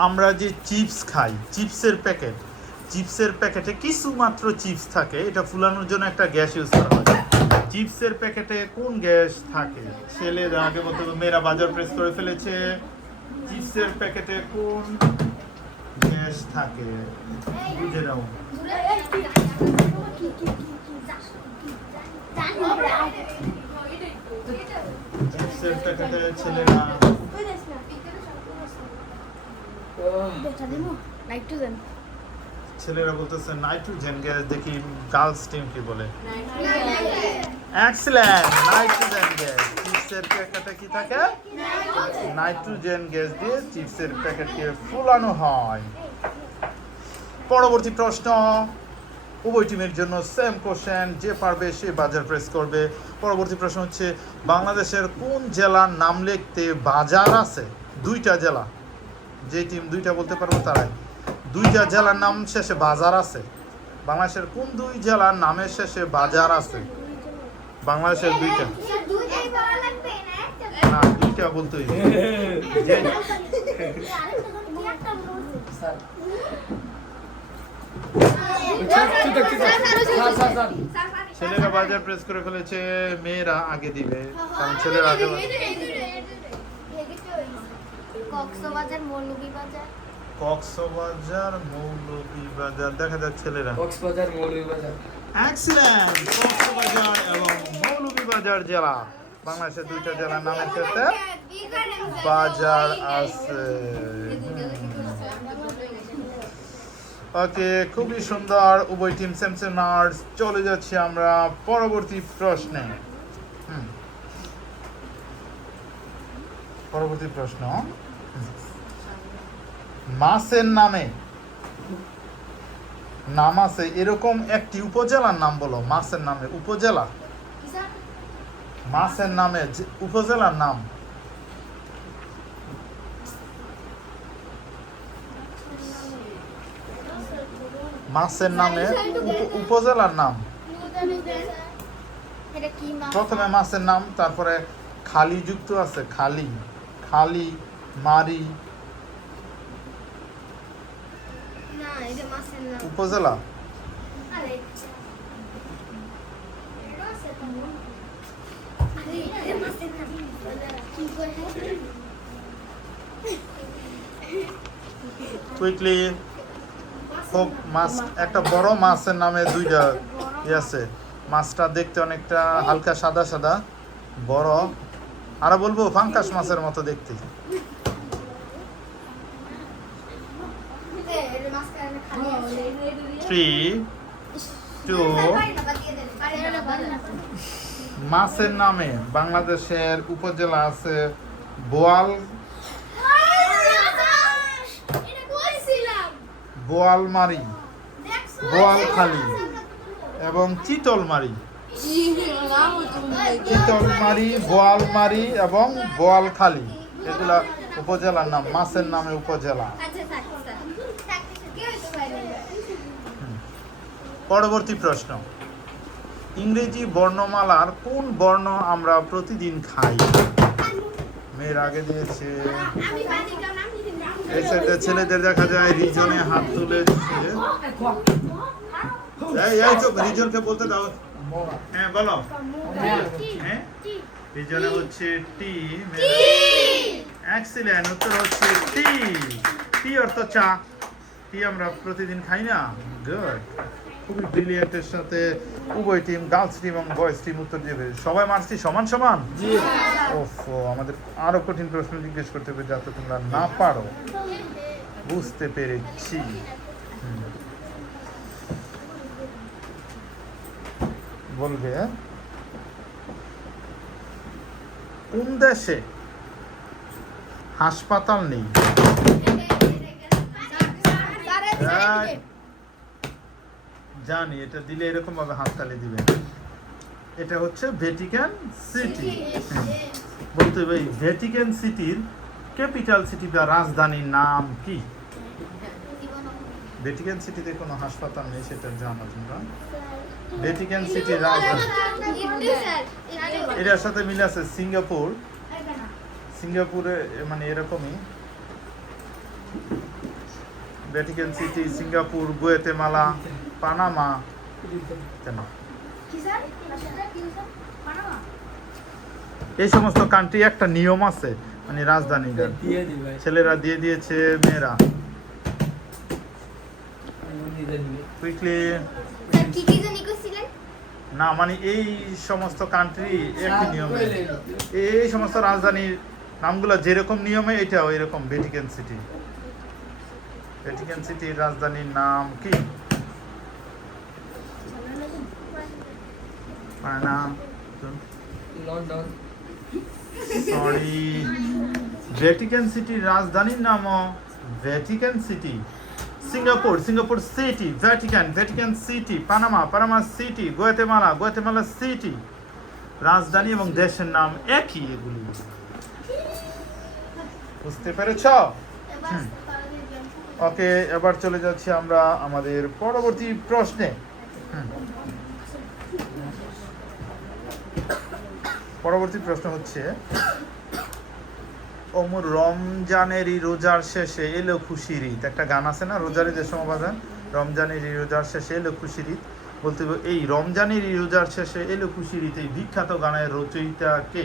আমরা যে চিপস খাই চিপসের প্যাকেট চিপসের প্যাকেটে কিছু মাত্র চিপস থাকে এটা ফুলানোর জন্য একটা গ্যাস ইউজ করা হয় চিপসের প্যাকেটে কোন গ্যাস থাকে ছেলে আগে বলতে মেয়েরা বাজার প্রেস করে ফেলেছে চিপসের প্যাকেটে কোন গ্যাস থাকে বুঝে নাও চিপসের প্যাকেটে ছেলেরা ছেলেরা বলতেছে নাইট্রোজেন গ্যাস দেখি গার্লস টিম কি বলে? এক্সেলেন্ট নাইট্রোজেন গ্যাস চিপসের প্যাকেটে কি থাকে? নাইট্রোজেন গ্যাস দিয়ে চিপসের প্যাকেটকে ফুলানো হয়। পরবর্তী প্রশ্ন। উভয় টিমের জন্য সেম কোশ্চেন যে পারবে সে বাজার প্রেস করবে। পরবর্তী প্রশ্ন হচ্ছে বাংলাদেশের কোন জেলার নাম লিখতে বাজার আছে? দুইটা জেলা। যে টিম দুইটা বলতে পারব তারাই দুইটা জেলার নাম শেষে বাজার আছে বাংলাদেশের কোন দুই জেলার নামের শেষে বাজার আছে বাংলাদেশের দুইটা না দুইটা বলতে ছেলেরা বাজার প্রেস করে ফেলেছে মেয়েরা আগে দিবে কারণ ছেলেরা আগে কক্সবাজার মৌলভীবাজার। কক্সবাজার মৌলভীবাজার। দেখা যাক ছেলেরা। কক্সবাজার মৌলভীবাজার। এক্সিলেন্ট কক্সবাজার এবং মৌলভীবাজার জেলা। বাংলাদেশের দুইটা জেলার নামের সাথে বাজার আছে। ওকে খুবই সুন্দর। উভয় টিম স্যামসং নার্স চলে যাচ্ছি আমরা পরবর্তী প্রশ্নে। হুম। পরবর্তী প্রশ্ন। মাসের নামে। নাম আছে, এরকম একটি উপজেলার নাম বলো মাসের নামে, উপজেলা। মাসের নামে উপজেলার নাম। মাসের নামে, উপ- উপজেলার নাম। প্রথমে মাসের নাম, তারপরে খালি যুক্ত আছে, খালি। খালি মারি। উপজেলা? কুইকলি খুব মাছ একটা বড় মাছের নামে দুইটা ইয়ে আছে। মাছটা দেখতে অনেকটা হালকা সাদা সাদা বড়। আর বলব ফাঙ্কাস মাছের মতো দেখতে এটা মাছ কারণে খালি আছে থ্রি টু মাছের নামে বাংলাদেশের উপজেলা আছে বোয়াল। বোয়ালমারি, বোয়ালখালী এবং চিতলমারি। চিতলমারি, বোয়ালমারি এবং বোয়ালখালী। এগুলা উপজেলার নাম, মাছের নামে উপজেলা। পরবর্তী প্রশ্ন। ইংরেজি বর্ণমালার কোন বর্ণ আমরা প্রতিদিন খাই? মেয়ের আগে দিয়েছে। এই ছেলেদের দেখা যায়, রিজনে হাত তুলেছে। এই তো রিজনকে বলতে দাও। হ্যাঁ বলো। হ্যাঁ? রিজনে হচ্ছে টি এক্সিলেন্ট উত্তর হচ্ছে টি। টি অর্থ চা। টি আমরা প্রতিদিন খাই না? গুড খুবই ব্রিলিয়েন্টের সাথে উভয় টিম গার্লস টিম এবং বয়েজ টিম উত্তর দেবে সবাই মার্কসটি সমান সমান জি ওফ আমাদের আরও কঠিন প্রশ্ন জিজ্ঞেস করতে হবে যাতে তোমরা না পারো বুঝতে পেরেছি বলবে হ্যাঁ? কোন দেশে হাসপাতাল নেই জানি এটা দিলে এরকম ভাবে হাততালি দিবে। এটা হচ্ছে ভ্যাটিকান সিটি বলতে ভাই ভ্যাটিকান সিটির ক্যাপিটাল সিটি বা রাজধানীর নাম কি? ভ্যাটিকান সিটিতে কোনো হাসপাতাল নেই সেটা জানো তোমরা। ভ্যাটিকান সিটির রাজধানী। এটার সাথে মিলে আছে সিঙ্গাপুর। সিঙ্গাপুরে মানে এরকমই। Vatican city Singapore Guatemala. Panama কেন কি স্যার? রাশিয়া কি স্যার পানামা এই সমস্ত কান্ট্রি একটা নিয়ম আছে মানে রাজধানীদের। দিয়ে দি ভাই। ছেলেরা দিয়ে দিয়েছে মেয়েরা। কুইকলি না মানে এই সমস্ত কান্ট্রি একই স্যার, নিয়মে। এই সমস্ত রাজধানীর নামগুলো যেরকম নিয়মে এটাও এরকম ভ্যাটিকান সিটি ভ্যাটিকান সিটির রাজধানীর নাম কি? না লন্ডন। সরি ভ্যাটিকান সিটির রাজধানীর নাম Vatican city Singapore Singapore city Vatican Vatican city Panama Panama city Guatemala Guatemala city রাজধানী এবং দেশের নাম একই এগুলি। বুঝতে পেরেছ? ওকে এবার চলে যাচ্ছি আমরা আমাদের পরবর্তী প্রশ্নে। হুম। পরবর্তী প্রশ্ন হচ্ছে অমর রমজানেরই রোজার শেষে এলো খুশির ঈদ। একটা গান আছে না রোজার ঈদের সমাধান রমজানেরই রোজার শেষে এলো খুশির ঈদ। বলতে এই রমজানেরই রোজার শেষে এলো খুশির ঈদ এই বিখ্যাত গানের রচয়িতা কে?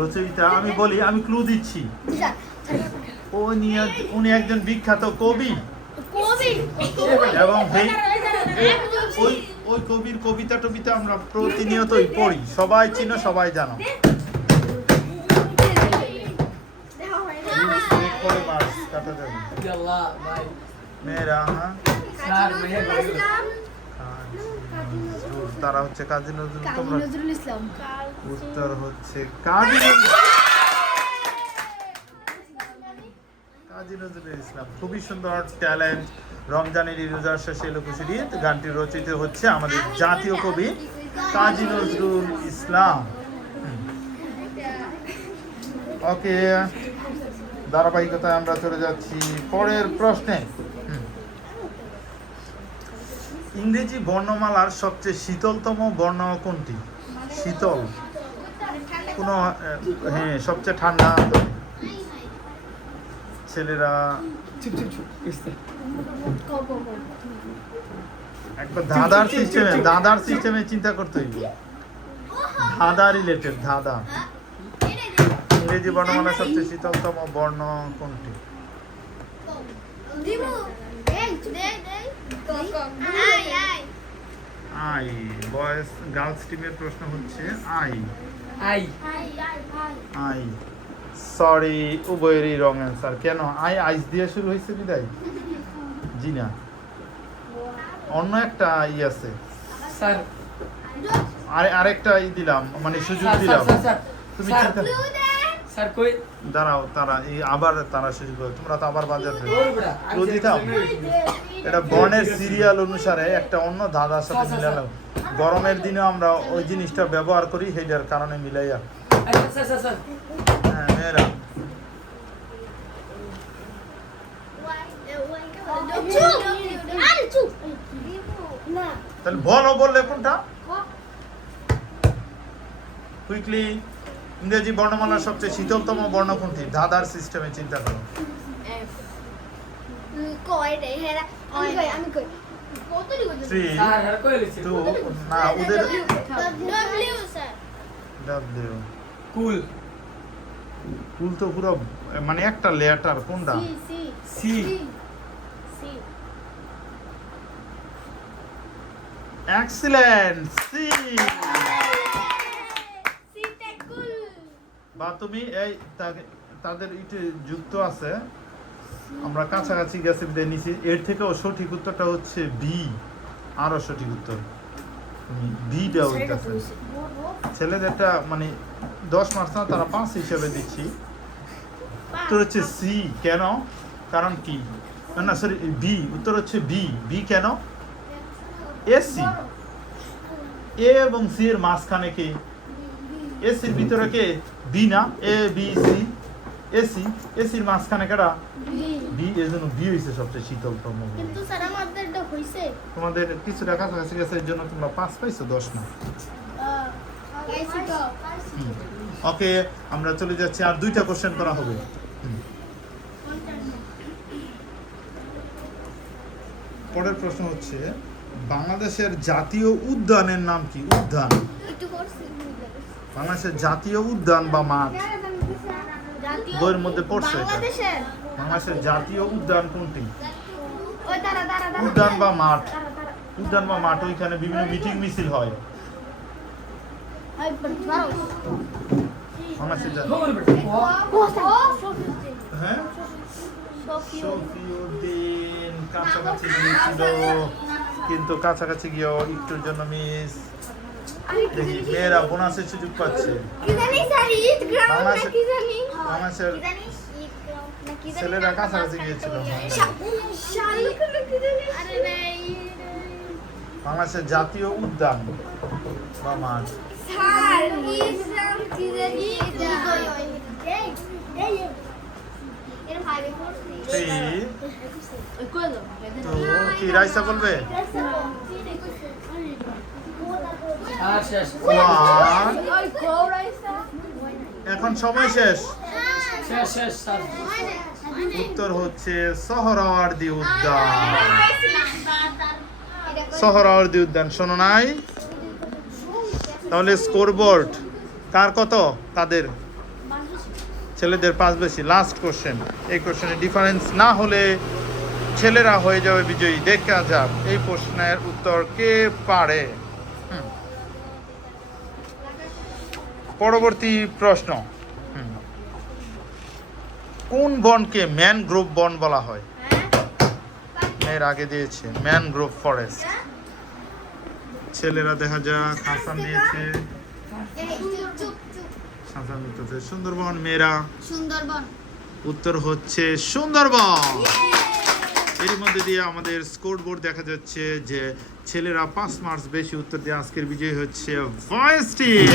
রচয়িতা আমি বলি আমি ক্লু দিচ্ছি। উনি উনি একজন বিখ্যাত কবি। কবি? এবং ওই ওই কবির কবিতা টবিতা আমরা প্রতিনিয়তই পড়ি। সবাই চিনো সবাই জানো। মেয়েরা হ্যাঁ। তারা হচ্ছে কাজী নজরুল তোমরা নজরুল ইসলাম। উত্তর হচ্ছে কাজী কাজী নজরুল ইসলাম খুবই সুন্দর ট্যালেন্ট রমজানের এই রোজার শেষে এলো গানটি রচিত হচ্ছে আমাদের জাতীয় কবি কাজী নজরুল ইসলাম। ওকে ধারাবাহিকতায় আমরা চলে যাচ্ছি পরের প্রশ্নে। ইংরেজি বর্ণমালার সবচেয়ে শীতলতম বর্ণ কোনটি? শীতল। কোনো হ্যাঁ সবচেয়ে ঠান্ডা। ছেলেরা একবার ধাঁধার সিস্টেমে ধাঁধার সিস্টেমে চিন্তা করতে হইবে। ধাঁধা রিলেটেড ধাঁধা ইংরেজি বর্ণমালার সবচেয়ে শীতলতম বর্ণ কোনটি? আই। আই গার্লস টিমের প্রশ্ন হচ্ছে I I I I. I. I. Sorry উভয়েরই রং অ্যান্সার কেন? আই আইস দিয়ে শুরু হয়েছে বিদায়? জি না অন্য একটা ই আছে। স্যার। আরে আরেকটা ই দিলাম মানে সুযোগ দিলাম। তুমি স্যার। চিন্তা স্যার কই? দাঁড়াও তারা এই আবার তারা সুযোগ তোমরা তো আবার বাজার ক্লু দিতাম। এটা বর্ণের সিরিয়াল অনুসারে একটা অন্য ধাঁধার সাথে মিলালাম। গরমের দিনে আমরা ওই জিনিসটা ব্যবহার করি সেইটার কারণে মিলাইয়া। মেয়েরা তাহলে বলো বললে কোনটা? কুইকলি ইংরেজি বর্ণমালার সবচেয়ে শীতলতম বর্ণ কোনটি? ধাঁধার সিস্টেমে চিন্তা করো। না ওদের ডব্লিউ ডাব্লিউ কুল ফুল তো পুরো মানে একটা লেটার কোনটা? C C C. C excellent C. বা তুমি এই তাদের ইটে যুক্ত আছে। আমরা কাছাকাছি গেছে দিয়ে নিছি। এর থেকেও সঠিক উত্তরটা হচ্ছে বি আরও সঠিক উত্তর। বি দেওয়া হইতেছে ছেলেদেরটা মানে দশ মার্কস না তারা পাঁচ হিসেবে দিচ্ছি। উত্তর হচ্ছে সি কেন? কারণ কি? না সরি বি উত্তর হচ্ছে বি বি কেন? এসি এ এবং সি এর মাঝখানে কে? এসির ভিতরে কে? বি না এ বি সি এসি এসির মাঝখানে কেটা বি এর জন্য বি হয়েছে সবচেয়ে শীতলতম কিন্তু স্যার আমাদের হইছে। তোমাদের কিছুটা কাছাকাছি গেছে এর জন্য তোমরা পাঁচ পাইছো দশ না। ওকে আমরা চলে যাচ্ছি, আর দুইটা কোশ্চেন করা হবে। পরের প্রশ্ন হচ্ছে, বাংলাদেশের জাতীয় উদ্যানের নাম কি? উদ্যান। বাংলাদেশের জাতীয় উদ্যান বা মাঠ? বইয়ের মধ্যে পড়ছে বাংলাদেশের জাতীয় উদ্যান কোনটি? উদ্যান বা মাঠ? উদ্যান বা মাঠ, ওইখানে বিভিন্ন মিটিং মিছিল হয়। ওই দাঁড়াও বাংলাদেশের জা- খবর বেটা হ্যাঁ শফিউদ্দিন কাছাকাছি গিয়েছিল কিন্তু কাছাকাছি গিয়েও একটুর জন্য মিস দেখি মেয়েরা বোনাসের সুযোগ পাচ্ছে। জানি বাংলাদেশের- জানি জানি জানি ছেলেরা কাছাকাছি গিয়েছিল। জানি বাংলাদেশের জাতীয় উদ্যান বা মাঠ। কি রাইসা বলবে? এখন সময় শেষ। শেষ শেষ উত্তর হচ্ছে সহরাওয়ার্দী উদ্যান। সহরাওয়ার্দী উদ্যান শোনো নাই? তাহলে স্কোরবোর্ড কার কত? তাদের। ছেলেদের পাঁচ বেশি। লাস্ট কোশ্চেন এই কোশ্চেনের ডিফারেন্স না হলে ছেলেরা হয়ে যাবে বিজয়ী। দেখা যাক। এই প্রশ্নের উত্তর কে পারে। পরবর্তী প্রশ্ন। কোন বনকে ম্যানগ্রোভ বন বলা হয়? এর আগে দিয়েছে। ম্যানগ্রোভ ফরেস্ট ছেলেরা দেখা যাক হাসান নিয়েছে। দিতেছে সুন্দরবন মেয়েরা। সুন্দরবন। উত্তর হচ্ছে সুন্দরবন। এর মধ্যে দিয়ে আমাদের স্কোর বোর্ড দেখা যাচ্ছে যে ছেলেরা পাঁচ মার্চ বেশি উত্তর দিয়ে আজকের বিজয়ী হচ্ছে ভয়েস টিম।